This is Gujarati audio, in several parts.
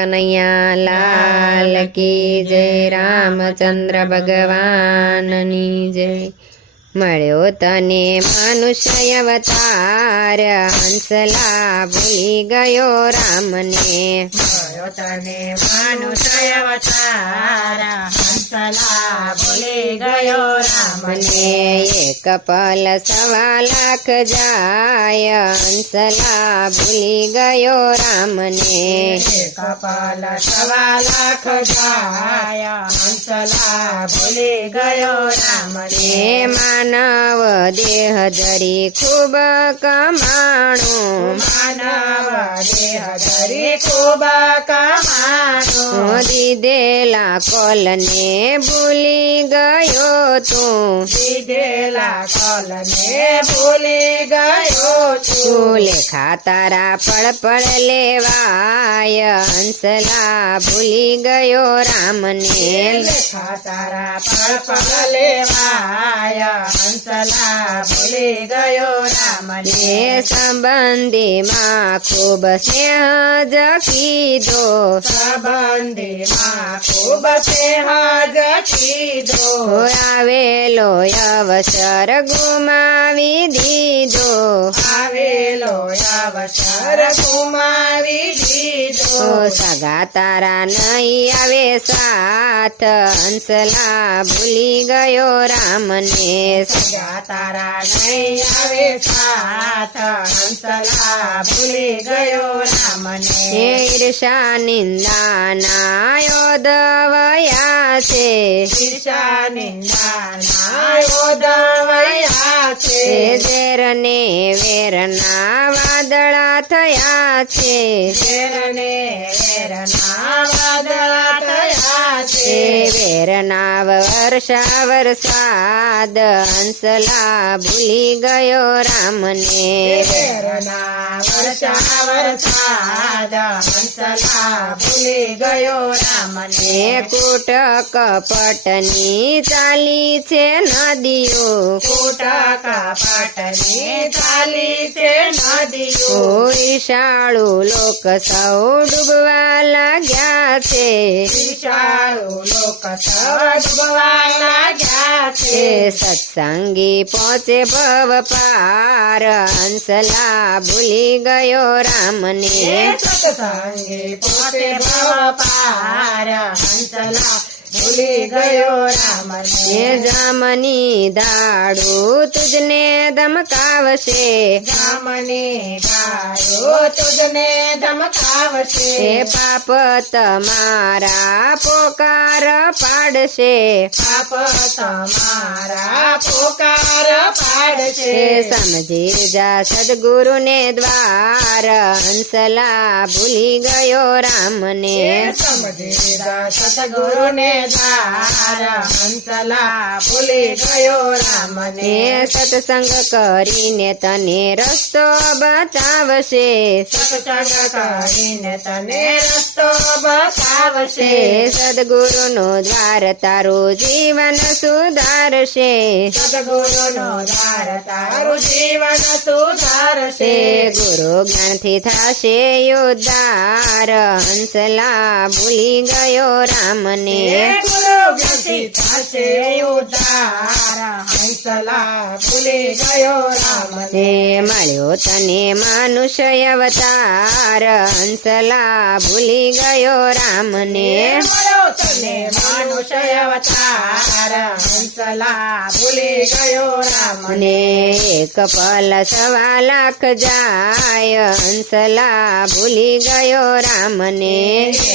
કનૈયા લાલ કી જય, રામચંદ્ર ભગવાનની જય। મળ્યો તને મનુષ્ય અવતાર, હંસલા ભૂલી ગયો રામને। મળ્યો તને મનુષ્ય અવતાર, હંસલા ભૂલી ગયો રામને। એક પલ 1.25 લાખ જાય, હંસલા ભૂલી ગયો રામને। એક પલ 1.25 લાખ જાય, હંસલા ભૂલી ગયો રામને। માનવ દેહ ધરી ખૂબ કમાણું, માનવ દેહ ધરી ખૂબ કમાણું। દીધેલા કોલને ભૂલી ગયો તું, દીધેલા કોલને ભૂલી ગયો છું। લેખા તારા પળ લેવાય, હંસલા ભૂલી ગયો રામને। લેખા તારા પળ લેવાય, હંસલા ભૂલી ગયો રામને। સંબંધીમાં ખૂબ સ્નેહ જ કીધો, સંબંધીમાં ખૂબ સ્નેહ જ કીધો। આવેલો અવસર ગુમાવી દીધો, આવેલો અવસર ગુમાવી દીધો। સગા તારા નહીં આવે સાથ, હંસલા ભૂલી ગયો રામને। સગા તારા નહીં આવે સાથ, હંસલા ભૂલી ગયો રામને। ઈર્ષા નિંદાના યોદવયા છે, ઈર્ષા નિંદાના યોદવયા છે। ઝેર ને વેરના વાદળા થયા છે, ઝેરને વેરના વાદળા થયા છે। વેરના વર્ષા વરસાદ, હંસલા ભૂલી ગયો રામને। વેરના વર્ષા વરસાદ, હંસલા ભૂલી ગયો રામને। કૂટ કપટની ચાલી છે નદીઓ, કૂટ કપટની ચાલી છે નદીઓ। ઈશાળુ લોક સૌ ડૂબવા લાગ્યા છે, વિશાળુ લોક સૌ ડૂબવા લાગ્યા છે। સત્સંગી પહોંચે ભવ પાર, હંસલા ભૂલી ગયો રામને। સત્સંગી પોતે ભવ પાર, હંસલા ભૂલી ગયો રામને। જામની દાડું તુજને ધમકાવશે, ગામની ગાયો તુજને ધમકાવશે। પાપ તમારા પોકાર પાડશે, પાપ તમારા પોકાર પાડશે। સમજી જા સદગુરુને દ્વાર, હંસલા ભૂલી ગયો રામને। સમજી જા સદગુરુને દ્વાર, હંસલા ભૂલી ગયો રામને। સત્સંગ કરીને તને રસ્તો બતાવશે, સત્સંગ કરીને તને રસ્તો બતાવશે। સદગુરુનો દ્વાર તારું જીવન સુધારશે, સદગુરુનો દ્વાર તારું જીવન સુધારશે। ગુરુ જ્ઞાનથી થશે ઉદ્ધાર, હંસલા ભૂલી ગયો રામને। ગુરુ જ્ઞાનથી થશે ઉદ્ધાર, હંસલા ભૂલી ગયો રામને। મળ્યો તને મનુષ્ય અવતાર, હંસલા ભૂલી ગયો રામને। મળ્યો તને મનુષ્ય અવતાર, હંસલા ભૂલી ગયો રામને। એક પલ 1.25 લાખ જાય, હંસલા ભૂલી ગયો રામને।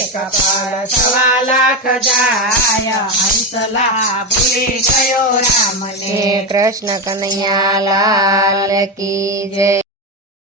એક પળ 1.25 લાખ જાય, હંસલા ભૂલી ગયો રામને। કૃષ્ણ કનૈયા લાલ કી જય।